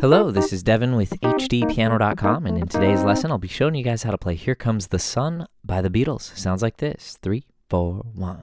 Hello, this is Devin with HDpiano.com, and in today's lesson I'll be showing you guys how to play Here Comes the Sun by the Beatles. Sounds like this: 3, 4, 1.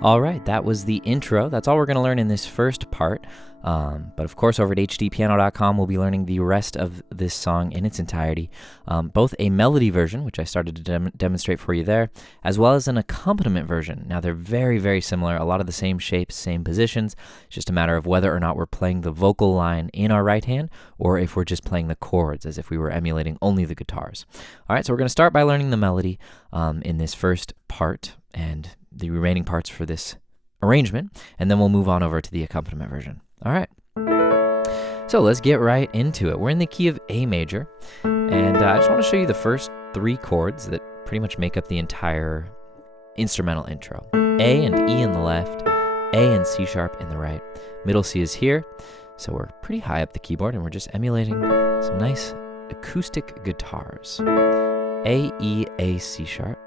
All right, that was the intro. That's all we're going to learn in this first part. But of course, over at HDpiano.com, we'll be learning the rest of this song in its entirety, both a melody version, which I started to demonstrate for you there, as well as an accompaniment version. Now, they're very, very similar, a lot of the same shapes, same positions. It's just a matter of whether or not we're playing the vocal line in our right hand, or if we're just playing the chords, as if we were emulating only the guitars. All right, so we're going to start by learning the melody in this first part, and the remaining parts for this arrangement, and then we'll move on over to the accompaniment version. All right, so let's get right into it. We're in the key of A major, and I just want to show you the first 3 chords that pretty much make up the entire instrumental intro. A and E in the left, A and C sharp in the right. Middle C is here, so we're pretty high up the keyboard, and we're just emulating some nice acoustic guitars. A, E, A, C sharp.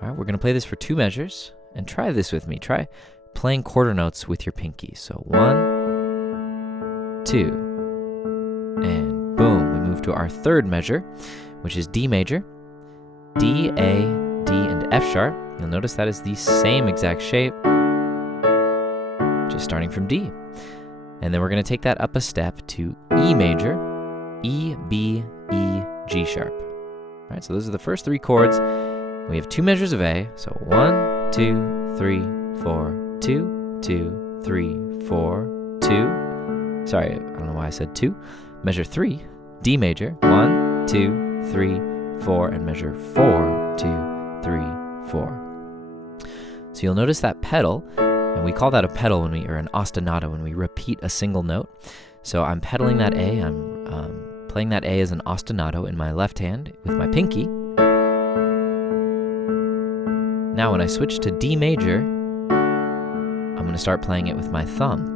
All right, we're going to play this for 2 measures, and try this with me. Try playing quarter notes with your pinky. So 1, 2, and boom. We move to our 3rd measure, which is D major. D, A, D, and F sharp. You'll notice that is the same exact shape, just starting from D. And then we're going to take that up a step to E major, E, B, E, G sharp. All right, so those are the first 3 chords. We have 2 measures of A, so 1, 2, 3, 4, 2, 2, 3, 4, 2. Sorry, I don't know why I said 2. Measure 3, D major, 1, 2, 3, 4, and measure 4, 2, 3, 4. So you'll notice that pedal, and we call that a pedal when or an ostinato when we repeat a single note. So I'm pedaling that A, I'm playing that A as an ostinato in my left hand with my pinky. Now when I switch to D major, I'm going to start playing it with my thumb.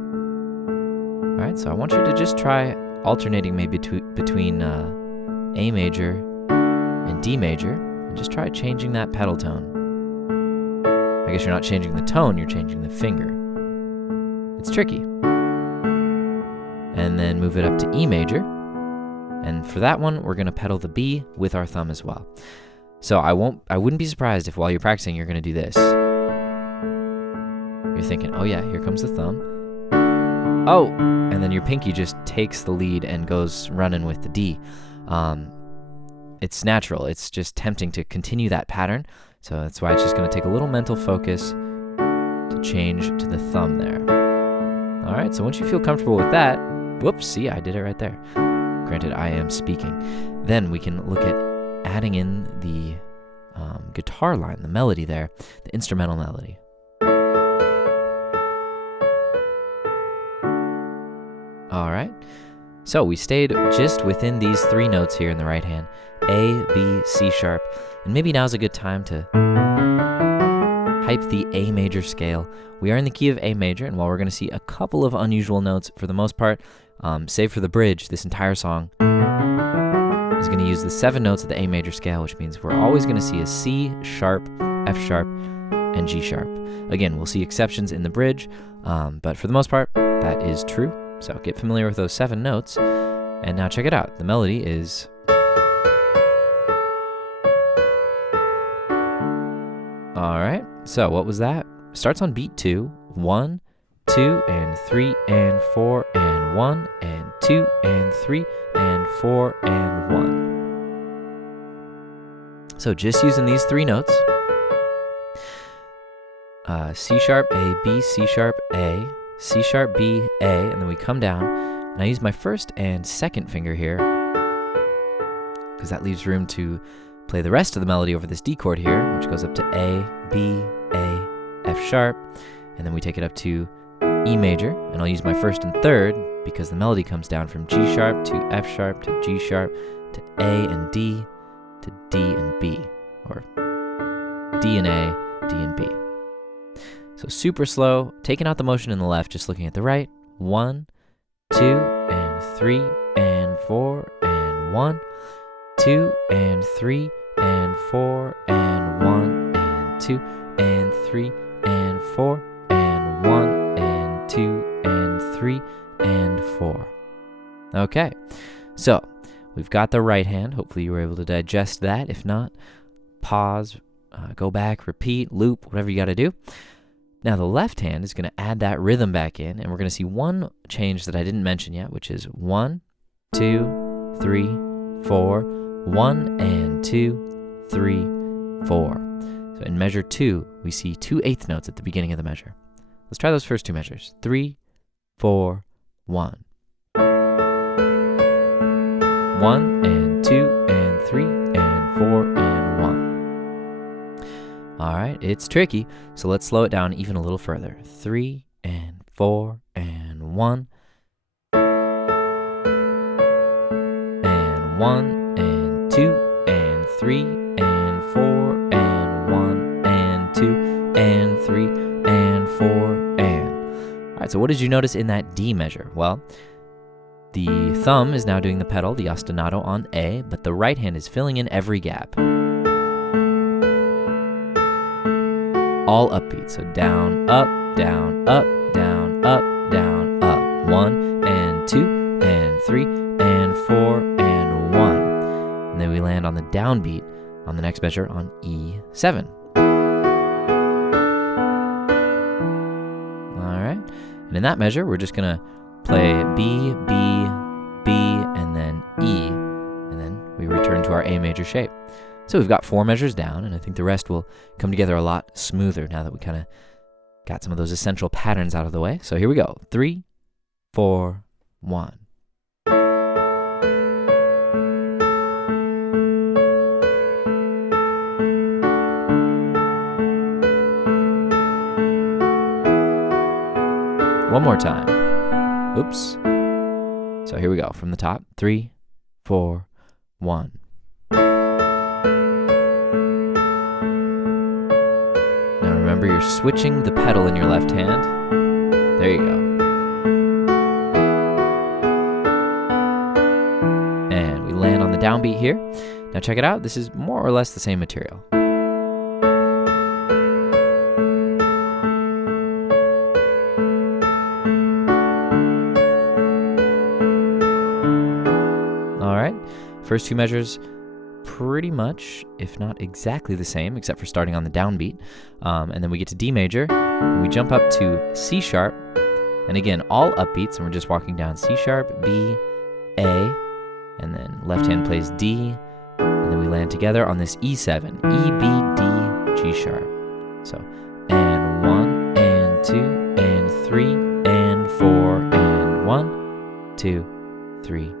All right, so I want you to just try alternating maybe between A major and D major, and just try changing that pedal tone. I guess you're not changing the tone, you're changing the finger. It's tricky. And then move it up to E major, and for that one, we're going to pedal the B with our thumb as well. So I wouldn't be surprised if while you're practicing, you're going to do this. You're thinking, oh yeah, here comes the thumb. Oh, and then your pinky just takes the lead and goes running with the D. It's natural. It's just tempting to continue that pattern. So that's why it's just going to take a little mental focus to change to the thumb there. All right, so once you feel comfortable with that, whoops, see, I did it right there. Granted, I am speaking. Then we can look at adding in the guitar line, the melody there, the instrumental melody. All right, so we stayed just within these 3 notes here in the right hand, A, B, C sharp, and maybe now's a good time to hype the A major scale. We are in the key of A major, and while we're going to see a couple of unusual notes, for the most part, save for the bridge, this entire song is going to use the 7 notes of the A major scale, which means we're always going to see a C sharp, F sharp, and G sharp. Again, we'll see exceptions in the bridge, but for the most part, that is true. So get familiar with those 7 notes, and now check it out. The melody is... All right, so what was that? Starts on beat 2, 1, 2, and 3, and 4, and 1, and 2, and 3, and 4, and 1. So just using these 3 notes, C sharp, A, B, C sharp, A, C sharp, B, A, and then we come down, and I use my 1st and 2nd finger here, because that leaves room to play the rest of the melody over this D chord here, which goes up to A, B, A, F sharp, and then we take it up to E major, and I'll use my first and third because the melody comes down from G sharp to F sharp to G sharp to A and D to D and B, or D and A, D and B. So super slow, taking out the motion in the left, just looking at the right. 1, 2, and 3, and 4, and 1, 2, and 3, and 4, and 1, and 2, and 3, and 4, and 1, and 2, and 3, and 4. Okay, so we've got the right hand. Hopefully you were able to digest that. If not, pause, go back, repeat, loop, whatever you got to do. Now the left hand is going to add that rhythm back in, and we're going to see one change that I didn't mention yet, which is 1, 2, 3, 4, 1, and 2, 3, 4. So in measure 2, we see 2 eighth notes at the beginning of the measure. Let's try those first two measures. 3, 4, 1. 1, and 2, and 3, and 4, and 1. All right, it's tricky, so let's slow it down even a little further. 3, and 4, and 1. And 1, and 2, and 3, and 4, and 1, and 2, and 3, and 4, and... All right, so what did you notice in that D measure? Well, the thumb is now doing the pedal, the ostinato on A, but the right hand is filling in every gap. All upbeat, so down, up, down, up, down, up, down, up. 1, and 2, and 3, and 4, and 1. And then we land on the downbeat on the next measure on E7. All right, and in that measure, we're just gonna play B, B, B, and then E, and then we return to our A major shape. So we've got 4 measures down, and I think the rest will come together a lot smoother now that we kind of got some of those essential patterns out of the way. So here we go. 3, 4, 1. One more time. Oops. So here we go from the top. 3, 4, 1. Remember, you're switching the pedal in your left hand. There you go. And we land on the downbeat here. Now check it out. This is more or less the same material. All right. First two measures, pretty much, if not exactly the same, except for starting on the downbeat. And then we get to D major, and we jump up to C sharp, and again, all upbeats, and we're just walking down C sharp, B, A, and then left hand plays D, and then we land together on this E7, E, B, D, G sharp. So, and 1, and 2, and 3, and 4, and 1, 2, 3,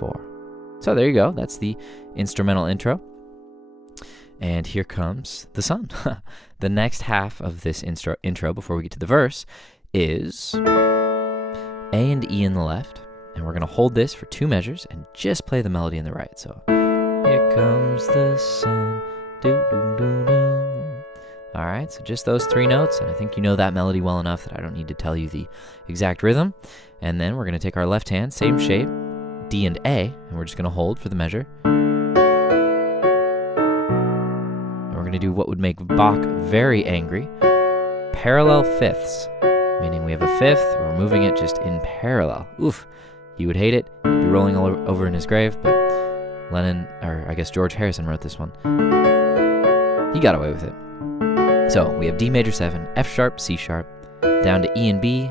4. So there you go. That's the instrumental intro. And here comes the sun. The next half of this intro before we get to the verse is A and E in the left. And we're going to hold this for 2 measures and just play the melody in the right. So here comes the sun. Do, do, do, do. All right, so just those 3 notes. And I think you know that melody well enough that I don't need to tell you the exact rhythm. And then we're going to take our left hand, same shape, D and A, and we're just going to hold for the measure. And we're going to do what would make Bach very angry. Parallel fifths, meaning we have a fifth, we're moving it just in parallel. Oof, he would hate it. He'd be rolling all over in his grave, but Lennon, or I guess George Harrison wrote this one. He got away with it. So we have D major 7, F sharp, C sharp, down to E and B,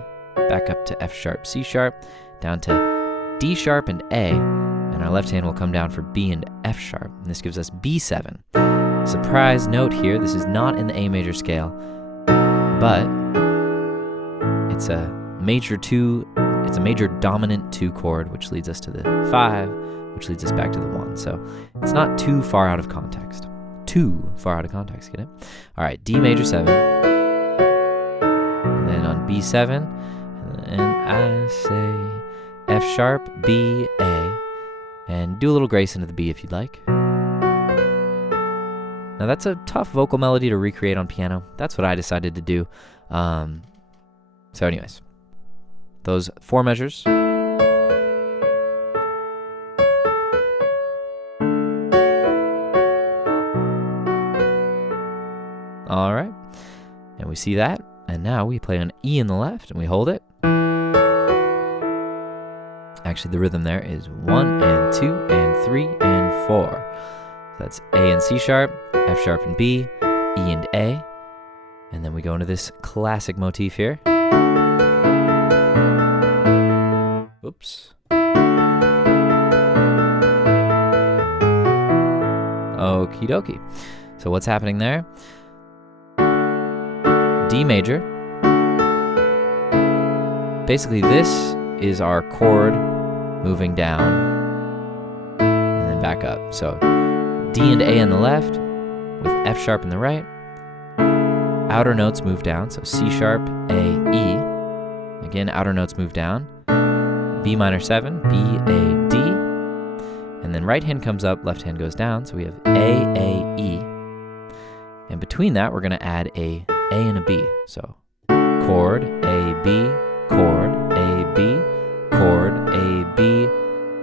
back up to F sharp, C sharp, down to D sharp and A, and our left hand will come down for B and F sharp, and this gives us B7. Surprise note here, this is not in the A major scale, but it's a major dominant 2 chord, which leads us to the 5, which leads us back to the 1. So it's not too far out of context. Get it? All right, D major 7, and then on B7, And I say F sharp, B, A, and do a little grace into the B if you'd like. Now that's a tough vocal melody to recreate on piano. That's what I decided to do. So anyways, those 4 measures. All right, and we see that, and now we play an E in the left, and we hold it. Actually, the rhythm there is 1 and 2 and 3 and 4. So that's A and C sharp, F sharp and B, E and A, and then we go into this classic motif here. Oops. Okie dokie. So what's happening there? D major. Basically, this is our chord moving down and then back up. So D and A on the left with F sharp in the right. Outer notes move down, so C sharp, A, E. Again, outer notes move down. B minor 7, B, A, D. And then right hand comes up, left hand goes down, so we have A, E. And between that, we're going to add a and a B. So chord, A, B, chord, A, B, chord, A, B,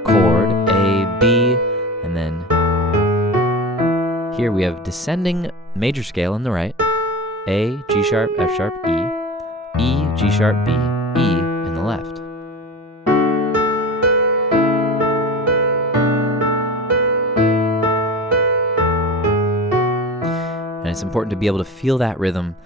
chord, A, B, and then here we have descending major scale in the right, A, G sharp, F sharp, E, E, G sharp, B, E in the left. And it's important to be able to feel that rhythm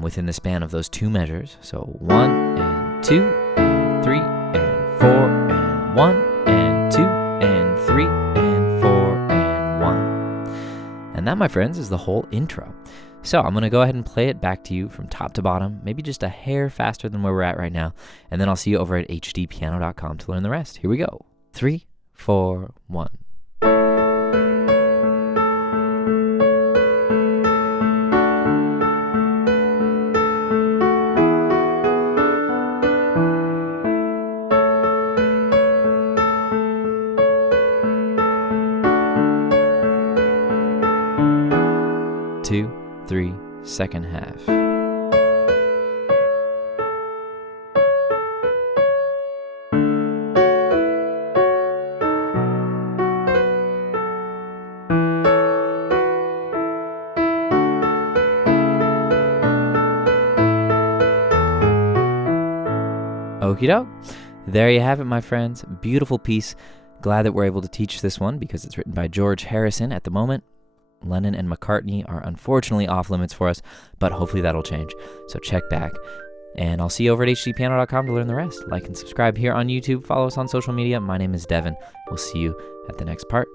within the span of those 2 measures. So 1 and 2 and 3 and 4 and 1 and 2 and 3 and 4 and 1. And that, my friends, is the whole intro. So I'm going to go ahead and play it back to you from top to bottom, maybe just a hair faster than where we're at right now, and then I'll see you over at HDpiano.com to learn the rest. Here we go. 3, 4, 1. Two, 3, second half. Okie doke. There you have it, my friends. Beautiful piece. Glad that we're able to teach this one because it's written by George Harrison at the moment. Lennon and McCartney are unfortunately off limits for us, but hopefully that'll change. So check back. And I'll see you over at HDpiano.com to learn the rest. Like and subscribe here on YouTube. Follow us on social media. My name is Devin. We'll see you at the next part.